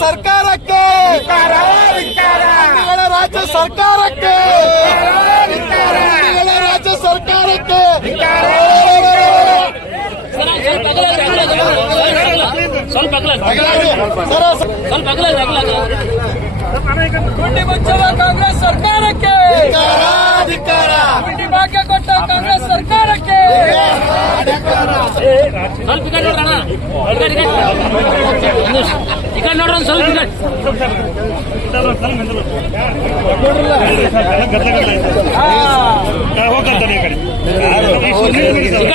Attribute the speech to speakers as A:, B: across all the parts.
A: ಸರ್ಕಾರಕ್ಕೆ! ರಾಜ್ಯ ಸರ್ಕಾರಕ್ಕೆ ರಾಜ್ಯ ಸರ್ಕಾರಕ್ಕೆ!
B: ಸ್ವಲ್ಪ
C: ಗುಂಡಿ ಮುಚ್ಚುವ ಕಾಂಗ್ರೆಸ್ ಸರ್ಕಾರಕ್ಕೆ! ಗುಂಡಿ ಭಾಗ್ಯ ಕೊಟ್ಟ ಕಾಂಗ್ರೆಸ್ ಸರ್ಕಾರಕ್ಕೆ
B: ಸ್ವಲ್ಪ ಕಡೆ ನೋಡ್ರ ಒಂದ್ ಸ್ವಲ್ಪ ಈ ಕಡೆ.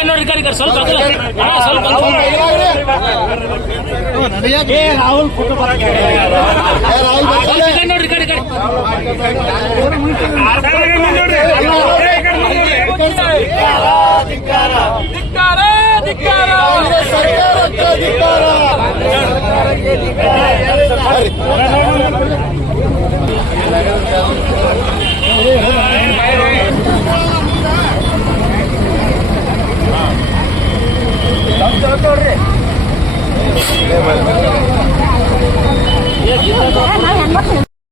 B: ನೋಡ್ರಿ ಕಡೆ, ಸ್ವಲ್ಪ ಸ್ವಲ್ಪ
A: ರಾಹುಲ್
B: ನೋಡ್ರಿ ಕಡೆ, ಈ ಕಡೆ.
C: ಧಿಕ್ಕಾರ ಧಿಕ್ಕಾರ
A: ಕಾಂಗ್ರೆಸ್ ಧಿಕ್ಕಾರ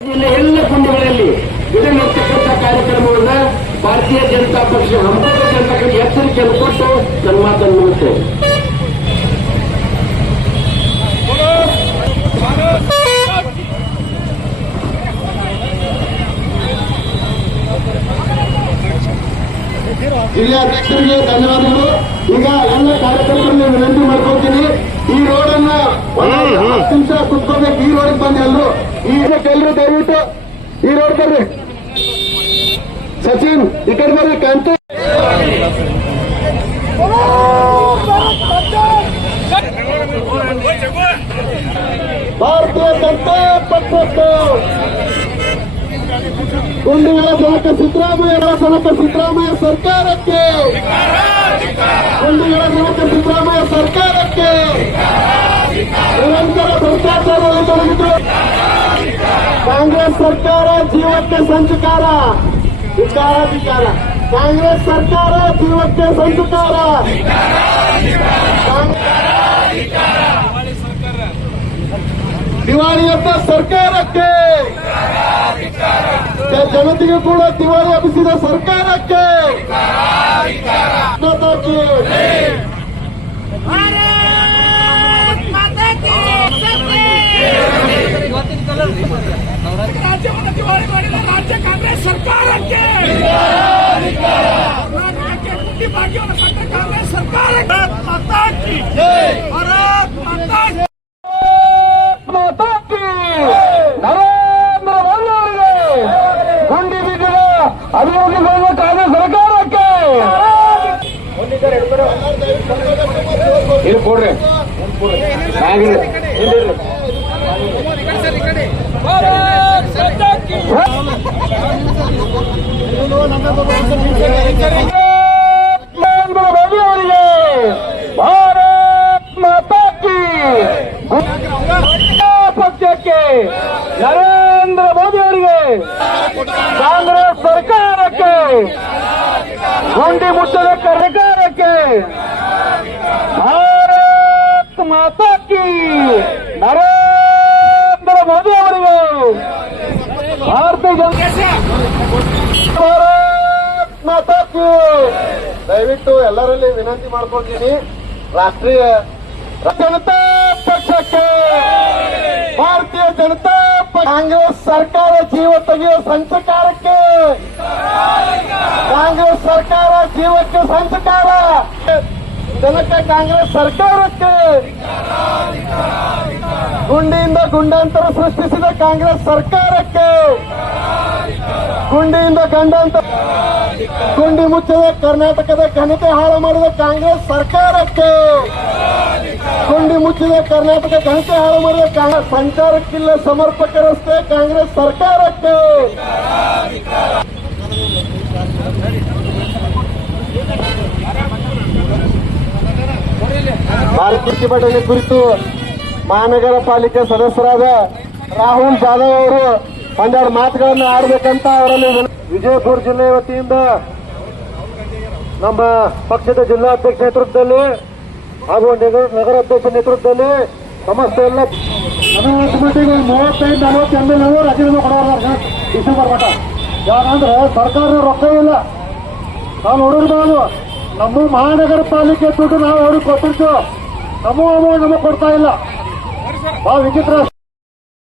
D: ಜಿಲ್ಲೆ ಎಲ್ಲ ಕುಂಡಗಳಲ್ಲಿ ನಡೆಸತಕ್ಕಂಥ ಕಾರ್ಯಕ್ರಮವನ್ನ ಜನತಾ ಪಕ್ಷ ಹಮ್ಮಿಕೊಳ್ಳತಕ್ಕಂಥ ಎಚ್ಚರಿಕೆಯನ್ನು ಕೊಟ್ಟು ನನ್ನ ಮಾತನ್ನು ಮುಗಿಸ್ತೇನೆ ಜಿಲ್ಲಾಧ್ಯಕ್ಷರಿಗೆ ಧನ್ಯವಾದಗಳು. ಈಗ ಎಲ್ಲ ಕಾರ್ಯಕರ್ತರಲ್ಲಿ ವಿನಂತಿ ಮಾಡ್ಕೊಳ್ತೀನಿ. ಈ ರೋಡ್ ಅನ್ನ ನಿಮಿಷ ಕುತ್ಕೋಬೇಕು ಈ ರೋಡ್ ಬಂದು ಎಲ್ಲರೂ. ಈ ಎಲ್ಲರೂ ದಯವಿಟ್ಟು ಈ ರೋಡ್ ಬರ್ರಿ. ಈ ಕಡೆ ಬರ್ರಿ ಕಾಂತು ಭಾರತೀಯ ಜನತಾ ಪಕ್ಷಕ್ಕೆ ಗುಂಡಿಗಳ ಜನಕ ಸಿದ್ದರಾಮಯ್ಯ ಜನಕ ಸಿದ್ದರಾಮಯ್ಯ ಸರ್ಕಾರಕ್ಕೆ. ಗುಂಡಿಗಳ ಜನಕ ಸಿದ್ದರಾಮಯ್ಯ ಸರ್ಕಾರಕ್ಕೆ. ನಿರಂತರ ಭ್ರಷ್ಟಾಚಾರದಲ್ಲಿ ತೊಡಗಿದ್ರು ಕಾಂಗ್ರೆಸ್ ಸರ್ಕಾರ ಜೀವಕ್ಕೆ ಸಂಚಕಾರ. ಧಿಕ್ಕಾರ ವಿಚಾರ ಕಾಂಗ್ರೆಸ್ ಸರ್ಕಾರ ಜೀವಕ್ಕೆ ಸಂಚಕಾರ ದಿವಾಳಿಯತ್ತ ಸರ್ಕಾರಕ್ಕೆ. ಜನತೆಗೆ ಕೂಡ ದಿವಾಳಿ ಹಬ್ಬಿಸಿದ ಸರ್ಕಾರಕ್ಕೆ. ಮಾತಾಕಿ.
C: ರಾಜ್ಯವನ್ನು ದಿವಾಳಿ ಮಾಡಿದ ರಾಜ್ಯ ಕಾಂಗ್ರೆಸ್ ಸರ್ಕಾರಕ್ಕೆ! ಗುಂಡಿ ಭಾಗ್ಯವನ್ನು ಕೊಟ್ಟ ಕಾಂಗ್ರೆಸ್ ಸರ್ಕಾರಕ್ಕೆ! ಮಾತಾಕಿ ಭಾರತ್ ಮಾತಾಕಿ
D: ಮಾತಾಕಿ. ನರೇಂದ್ರ ಮೋದಿ ಅವರಿಗೆ ಗುಂಡಿ ಬೀಜದ ಅಭಿವೃದ್ಧಿಗೊಳ್ಳುವ ಕಾಂಗ್ರೆಸ್ ಸರ್ಕಾರಕ್ಕೆ! ಇಲ್ಲಿ ಕೊಡ್ರಿ ಕಾಂಗ್ರೆಸ್
C: ಭಾರತ್ ಮಾತಾಕಿ
D: ನರೇಂದ್ರ ಮೋದಿ ಅವರಿಗೆ ಭಾರತ್ ಮಾತಾಕಿ ಪಕ್ಷಕ್ಕೆ ನರೇಂದ್ರ ಮೋದಿ ಅವರಿಗೆ ಕಾಂಗ್ರೆಸ್ ಸರ್ಕಾರಕ್ಕೆ ಗುಂಡಿ ಮುಚ್ಚದ ಸರ್ಕಾರಕ್ಕೆ ಭಾರತ್ ಮಾತಾಕಿ ನರೇಂದ್ರ ಮೋದಿ ಅವರಿಗೆ ಭಾರತೀಯ ಜನತಾ ಭಾರತ್ ಮಾತಾಕಿ ದಯವಿಟ್ಟು ಎಲ್ಲರಲ್ಲಿ ವಿನಂತಿ ಮಾಡ್ಕೊಳ್ತೀನಿ. ರಾಷ್ಟ್ರೀಯ ಜನತಾ ಪಕ್ಷಕ್ಕೆ ಭಾರತೀಯ ಜನತಾ ಕಾಂಗ್ರೆಸ್ ಸರ್ಕಾರ ಜೀವ ತೆಗೆಯುವ ಸಂಚಕಾರಕ್ಕೆ. ಕಾಂಗ್ರೆಸ್ ಸರ್ಕಾರ ಜೀವಕ್ಕೆ ಸಂಚಕಾರ. ಜನಕ್ಕೆ ಕಾಂಗ್ರೆಸ್ ಸರ್ಕಾರಕ್ಕೆ. ಗುಂಡಿಯಿಂದ ಗುಂಡಾಂತರ ಸೃಷ್ಟಿಸಿದ ಕಾಂಗ್ರೆಸ್ ಸರ್ಕಾರಕ್ಕೆ. ಗುಂಡಿಯಿಂದ ಗಂಡಾಂತರ ಗುಂಡಿ ಮುಚ್ಚದ ಕರ್ನಾಟಕದ ಘನತೆ ಹಾಳು ಮಾಡಿದ ಕಾಂಗ್ರೆಸ್ ಸರ್ಕಾರಕ್ಕೆ. ಮುಚ್ಚಿದ ಕರ್ನಾಟಕ ಜನತೆ ಹಾಳು ಮಾಡಿದೆ ಸಂಚಾರಕ್ಕಿಲ್ಲ ಸಮರ್ಪಕ ರಸ್ತೆ ಕಾಂಗ್ರೆಸ್ ಸರ್ಕಾರಕ್ಕೆ. ಭಾರತೀಯ ಪ್ರತಿಭಟನೆ ಕುರಿತು ಮಹಾನಗರ ಪಾಲಿಕೆ ಸದಸ್ಯರಾದ ರಾಹುಲ್ ಜಾಧವ್ ಅವರು ಒಂದೆರಡು ಮಾತುಗಳನ್ನು ಆಡಬೇಕಂತ ಅವರಲ್ಲಿ ವಿಜಯಪುರ ಜಿಲ್ಲೆಯ ವತಿಯಿಂದ ನಮ್ಮ ಪಕ್ಷದ ಜಿಲ್ಲಾಧ್ಯಕ್ಷ ನೇತೃತ್ವದಲ್ಲಿ ಹಾಗೂ ನಗರ ನಗರಾಧ್ಯಕ್ಷ ನೇತೃತ್ವದಲ್ಲಿ
E: ಸಮಸ್ಯೆ ಎಲ್ಲ ಮಟ್ಟಿಗೆ ಮೂವತ್ತೈದು ನಲವತ್ತು ಎಂ ಎಲ್ ಎ ರಾಜೀನಾಮೆ ಕೊಡೋರು ಡಿಸೆಂಬರ್ ಮಟ್ಟ ಯಾಕಂದ್ರೆ ಸರ್ಕಾರ ರೊಕ್ಕ ಇಲ್ಲ. ನಾವು ನೋಡಿರ್ಬೋದು ನಮ್ಮ ಮಹಾನಗರ ಪಾಲಿಕೆ ದುಡ್ಡು ನಾವು ಅವ್ರಿಗೆ ಕೊಟ್ಟಿರ್ತೀವಿ ನಮ್ಮ ಅಮೌಂಟ್ ನಮಗೆ ಕೊಡ್ತಾ ಇಲ್ಲ. ಭಾಳ ವಿಚಿತ್ರ